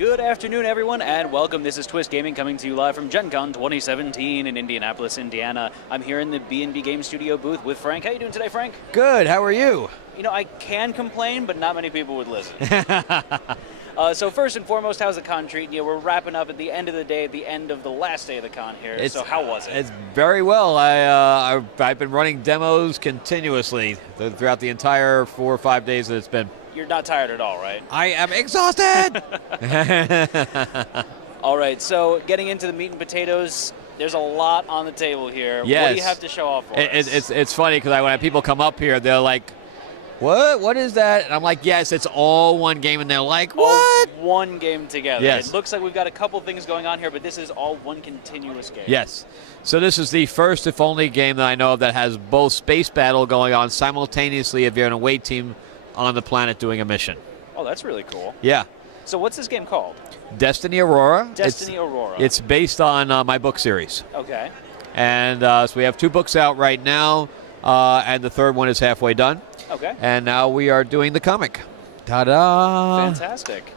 Good afternoon, everyone, and welcome. This is Twist Gaming coming to you live from Gen Con 2017 in Indianapolis, Indiana. I'm here in the B&B Game Studio booth with Frank. How you doing today, Frank? Good. How are you? You know, I can complain, but not many people would listen. So first and foremost, how's the con treating you? We're wrapping up at the end of the day, at the end of the last day of the con here. So how was it? It's very well. I've been running demos continuously throughout the entire 4 or 5 days that it's been. You're not tired at all, right? I am exhausted. All right, so getting into the meat and potatoes, there's a lot on the table here. Yes. What do you have to show off for us? It's funny because when people come up here, they're like, What is that? And I'm like, yes, it's all one game. And they're like, what? All one game together. Yes. It looks like we've got a couple things going on here, but this is all one continuous game. Yes. So this is the first, if only, game that I know of that has both space battle going on simultaneously if you're an away team on the planet doing a mission. Oh, that's really cool. Yeah. So what's this game called? Destiny Aurora. Destiny Aurora. It's based on my book series. Okay. And so we have 2 books out right now, and the third one is halfway done. Okay. And now we are doing the comic. Ta-da! Fantastic.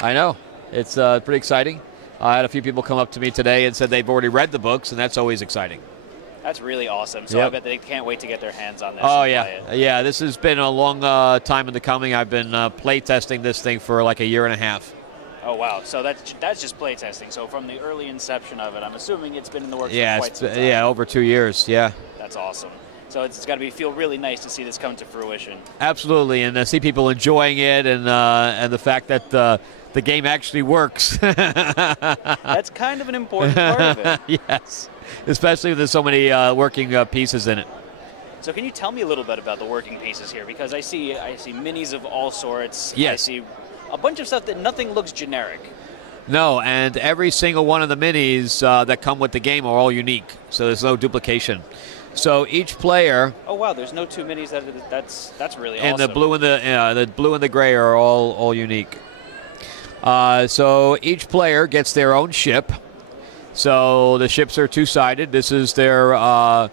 I know. It's pretty exciting. I had a few people come up to me today and said they've already read the books, and that's always exciting. That's really awesome. So Yep. I bet they can't wait to get their hands on this. Oh, and yeah. play it. Yeah, this has been a long time in the coming. I've been play testing this thing for like a year and a half. Oh, wow. So that's just play testing. So from the early inception of it, I'm assuming it's been in the works for quite some time. Yeah, over 2 years, yeah. That's awesome. So it's got to feel really nice to see this come to fruition. Absolutely, and see people enjoying it, and the fact that the game actually works. That's kind of an important part of it. Yes, especially if there's so many working pieces in it. So can you tell me a little bit about the working pieces here? Because I see minis of all sorts. Yes. I see a bunch of stuff that nothing looks generic. No, and every single one of the minis that come with the game are all unique, so there's no duplication. So each player. Oh wow! There's no 2 minis. That's really and awesome. And the blue and the gray are all unique. So each player gets their own ship. So the ships are 2-sided. This is their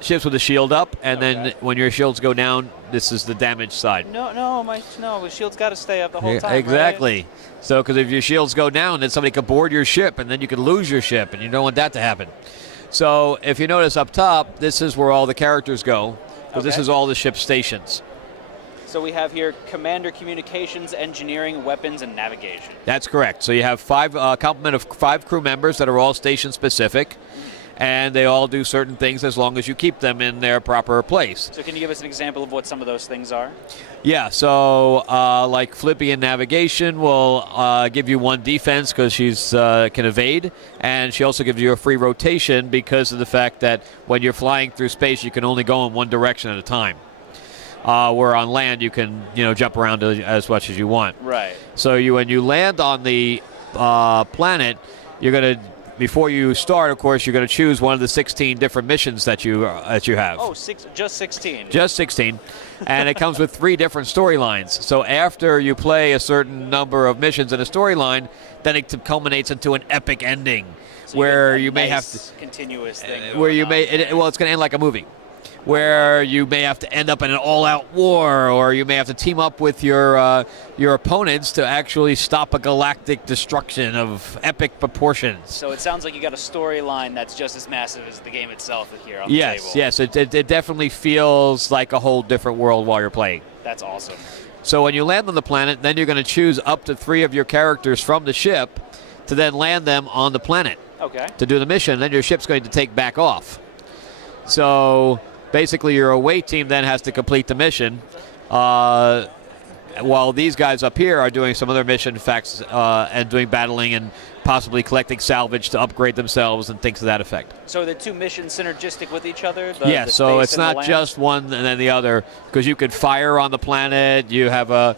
ships with the shield up, and then when your shields go down, this is the damage side. No, my shield's got to stay up the whole time. Exactly. Right? So because if your shields go down, then somebody could board your ship, and then you could lose your ship, and you don't want that to happen. So if you notice up top, this is where all the characters go, because this is all the ship stations. So we have here Commander Communications, Engineering, Weapons, and Navigation. That's correct. So you have complement of 5 crew members that are all station specific, and they all do certain things as long as you keep them in their proper place. So can you give us an example of what some of those things are? Yeah, so like Flippy in Navigation will give you 1 defense because she's can evade, and she also gives you a free rotation because of the fact that when you're flying through space, you can only go in one direction at a time. Where on land, you can jump around as much as you want. Right. So when you land on the planet, you're going to, before you start, of course, you're going to choose one of the 16 different missions that you have. Oh, just 16. Just 16. And it comes with 3 different storylines. So after you play a certain number of missions in a storyline, then it culminates into an epic ending, so where you may have to continuous thing. Where you may it's going to end like a movie, where you may have to end up in an all-out war, or you may have to team up with your opponents to actually stop a galactic destruction of epic proportions. So it sounds like you got a storyline that's just as massive as the game itself here on the table. Yes, it definitely feels like a whole different world while you're playing. That's awesome. So when you land on the planet, then you're going to choose up to 3 of your characters from the ship to then land them on the planet. Okay. To do the mission, then your ship's going to take back off. So basically, your away team then has to complete the mission, while these guys up here are doing some other mission facts and doing battling and possibly collecting salvage to upgrade themselves and things to that effect. So are the 2 missions synergistic with each other? Yes, so it's not just one and then the other, because you could fire on the planet. You have a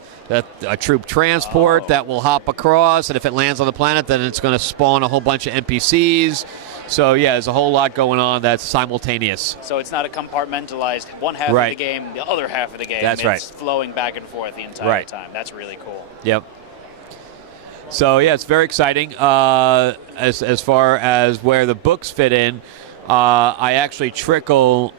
troop transport that will hop across, and if it lands on the planet, then it's going to spawn a whole bunch of NPCs. So, yeah, there's a whole lot going on that's simultaneous. So it's not a compartmentalized one half of the game, the other half of the game. That's right. It's flowing back and forth the entire time. That's really cool. Yep. So, yeah, it's very exciting. As far as where the books fit in, I actually trickle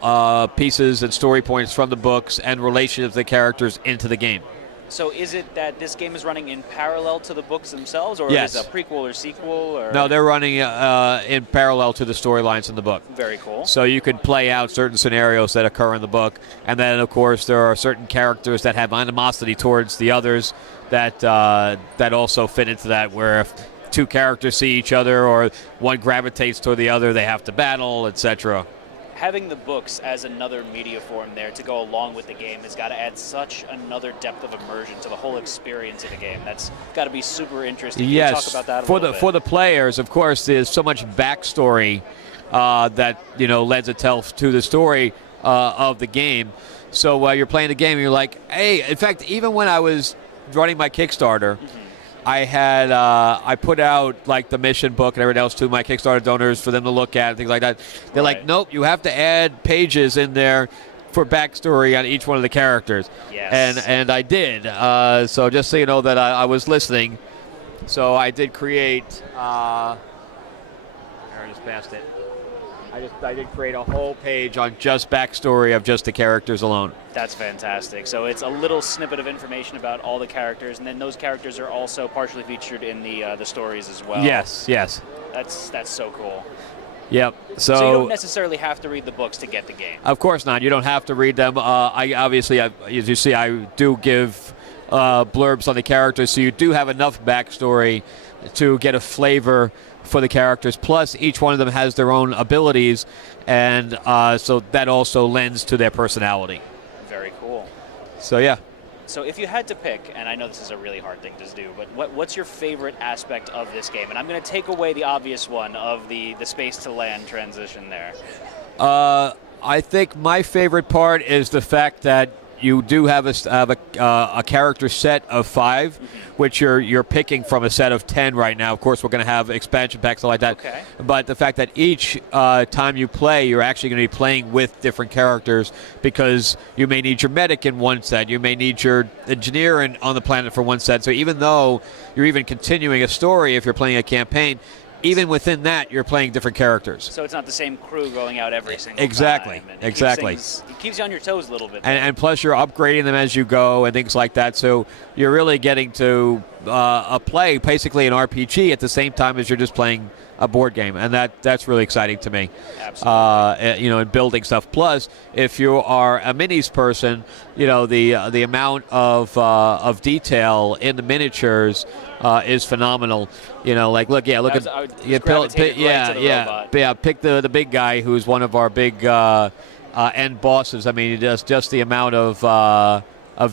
pieces and story points from the books and relationships of the characters into the game. So is it that this game is running in parallel to the books themselves, or Yes. is it a prequel or sequel? Or? No, they're running in parallel to the storylines in the book. Very cool. So you could play out certain scenarios that occur in the book, and then of course there are certain characters that have animosity towards the others that that also fit into that. Where if two characters see each other or one gravitates toward the other, they have to battle, etc. Having the books as another media form there to go along with the game has got to add such another depth of immersion to the whole experience of the game. That's got to be super interesting. Can you Yes, talk about that a for little the bit? for the players, of course, there's so much backstory that lends itself to the story of the game. So while you're playing the game, you're like, hey. In fact, even when I was running my Kickstarter, I had I put out like the mission book and everything else to my Kickstarter donors for them to look at and things like that. They're like, nope, you have to add pages in there for backstory on each one of the characters. Yes. And I did. So just so you know that I was listening. So I did create. I just passed it. I did create a whole page on just backstory of just the characters alone. That's fantastic. So it's a little snippet of information about all the characters, and then those characters are also partially featured in the stories as well. Yes. That's so cool. Yep. So you don't necessarily have to read the books to get the game. Of course not. You don't have to read them. I obviously, as you see, I do give blurbs on the characters, so you do have enough backstory to get a flavor for the characters. Plus, each one of them has their own abilities, and so that also lends to their personality. Very cool. So yeah. So if you had to pick, and I know this is a really hard thing to do, but what's your favorite aspect of this game? And I'm going to take away the obvious one of the space to land transition there. I think my favorite part is the fact that you do have a character set of 5, which you're picking from a set of 10 right now. Of course, we're going to have expansion packs like that. Okay. But the fact that each time you play, you're actually going to be playing with different characters, because you may need your medic in one set, you may need your engineer on the planet for one set. So even though you're even continuing a story, if you're playing a campaign, even within that, you're playing different characters. So it's not the same crew going out every single Exactly. time. Exactly. It keeps you on your toes a little bit. And plus, you're upgrading them as you go and things like that. So you're really getting to play basically an RPG at the same time as you're just playing a board game, and that's really exciting to me. Absolutely. And building stuff. Plus, if you are a minis person, the amount of detail in the miniatures is phenomenal. Look at pick the big guy who's one of our big end bosses. I mean, just the amount of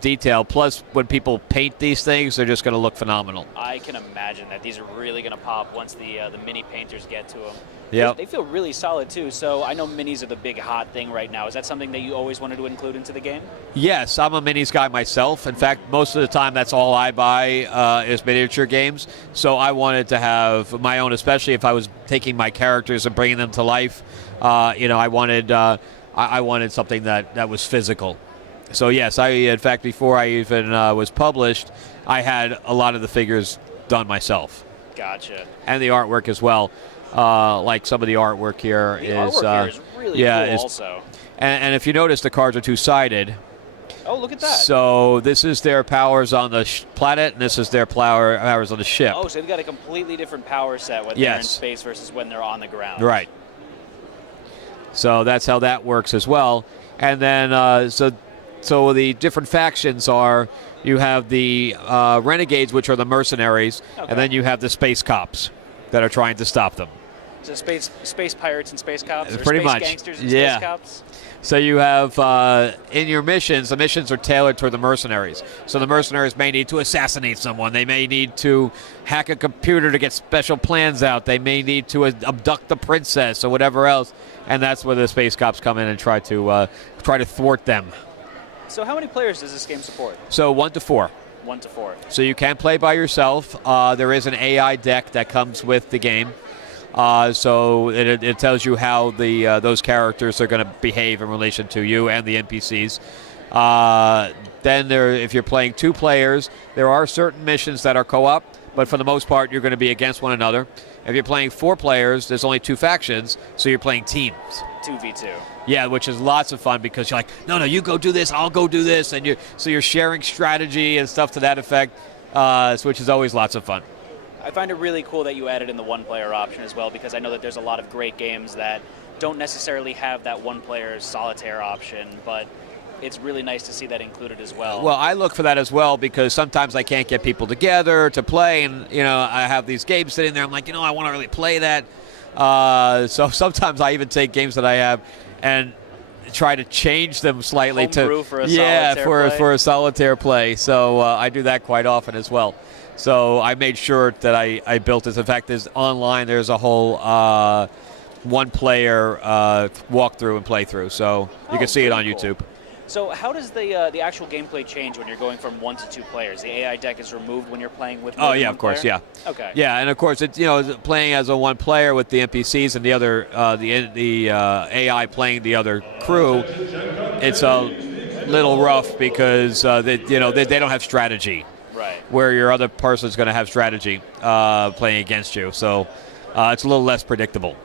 detail. Plus, when people paint these things, they're just going to look phenomenal. I can imagine that these are really going to pop once the mini painters get to them. Yeah, they feel really solid too. So I know minis are the big hot thing right now. Is that something that you always wanted to include into the game? Yes, I'm a minis guy myself. In fact, most of the time that's all I buy is miniature games. So I wanted to have my own, especially if I was taking my characters and bringing them to life. I wanted something that was physical. So yes, in fact, before I even was published, I had a lot of the figures done myself. Gotcha. And the artwork as well. Like some of the artwork here artwork here is really cool also. And if you notice, the cards are two-sided. Oh, look at that. So this is their powers on the planet, and this is their powers on the ship. Oh, so they've got a completely different power set when they're in space versus when they're on the ground. Right. So that's how that works as well. And then, so the different factions are, you have the renegades, which are the mercenaries, and then you have the space cops that are trying to stop them. So space pirates and space cops? Or Pretty space much. Gangsters and space cops? So you have, in your missions, the missions are tailored toward the mercenaries. So the mercenaries may need to assassinate someone. They may need to hack a computer to get special plans out. They may need to abduct the princess or whatever else. And that's where the space cops come in and try to thwart them. So how many players does this game support? So 1 to 4. 1 to 4. So you can play by yourself. There is an AI deck that comes with the game. So it tells you how those characters are going to behave in relation to you and the NPCs. Then if you're playing 2 players, there are certain missions that are co-op, but for the most part, you're going to be against one another. If you're playing 4 players, there's only 2 factions, so you're playing teams. 2v2. Yeah, which is lots of fun because you're like, no, you go do this, I'll go do this, and you're sharing strategy and stuff to that effect, which is always lots of fun. I find it really cool that you added in the one-player option as well, because I know that there's a lot of great games that don't necessarily have that one-player solitaire option, but it's really nice to see that included as well. Well, I look for that as well because sometimes I can't get people together to play, and I have these games sitting there. I'm like, I want to really play that. So sometimes I even take games that I have and try to change them slightly Homebrew for a solitaire play. for a solitaire play. So I do that quite often as well. So I made sure that I built this. In fact, there's online. There's a whole one-player walkthrough and playthrough, so you can see it on cool. YouTube. So how does the actual gameplay change when you're going from 1 to 2 players? The AI deck is removed when you're playing with more Oh than yeah, one of course, player? yeah. Okay. Yeah, and of course it's playing as a one player with the NPCs and the other the AI playing the other crew. It's a little rough because they don't have strategy. Right. Where your other person's going to have strategy playing against you, so it's a little less predictable.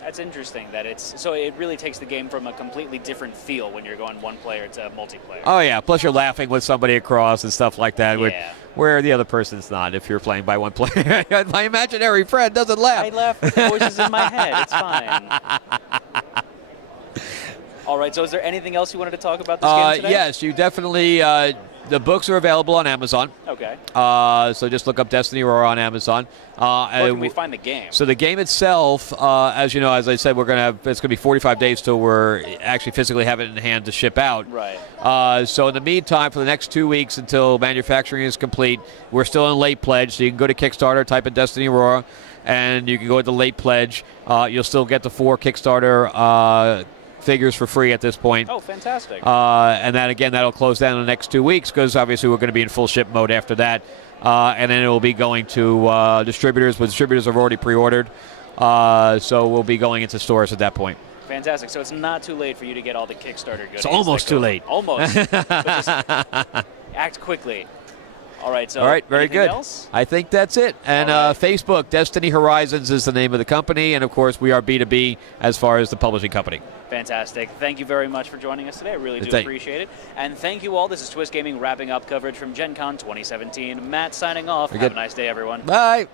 That's interesting. So it really takes the game from a completely different feel when you're going one player to multiplayer. Oh yeah, plus you're laughing with somebody across and stuff like that, Yeah. where the other person's not. If you're playing by one player, my imaginary friend doesn't laugh. I laugh with the voices in my head. It's fine. All right. So is there anything else you wanted to talk about this game today? Yes, you definitely. The books are available on Amazon. Okay. So just look up Destiny Aurora on Amazon. Where can we find the game? So the game itself, as you know, as I said, it's going to be 45 days till we're actually physically have it in hand to ship out. Right. So in the meantime, for the next 2 weeks until manufacturing is complete, we're still in late pledge. So you can go to Kickstarter, type in Destiny Aurora, and you can go to late pledge. You'll still get the 4 Kickstarter figures for free at this point. Oh, fantastic. And then again, that'll close down in the next 2 weeks because obviously we're going to be in full ship mode after that. And then it will be going to distributors, but distributors have already pre-ordered. So we'll be going into stores at that point. Fantastic. So it's not too late for you to get all the Kickstarter goodies. It's almost too late. Almost. But just act quickly. All right. So all right, very anything good. Else? I think that's it. And right. Facebook, Destiny Horizons is the name of the company. And, of course, we are B2B as far as the publishing company. Fantastic. Thank you very much for joining us today. I really do appreciate it. And thank you all. This is Twist Gaming wrapping up coverage from Gen Con 2017. Matt signing off. Have a nice day, everyone. Bye.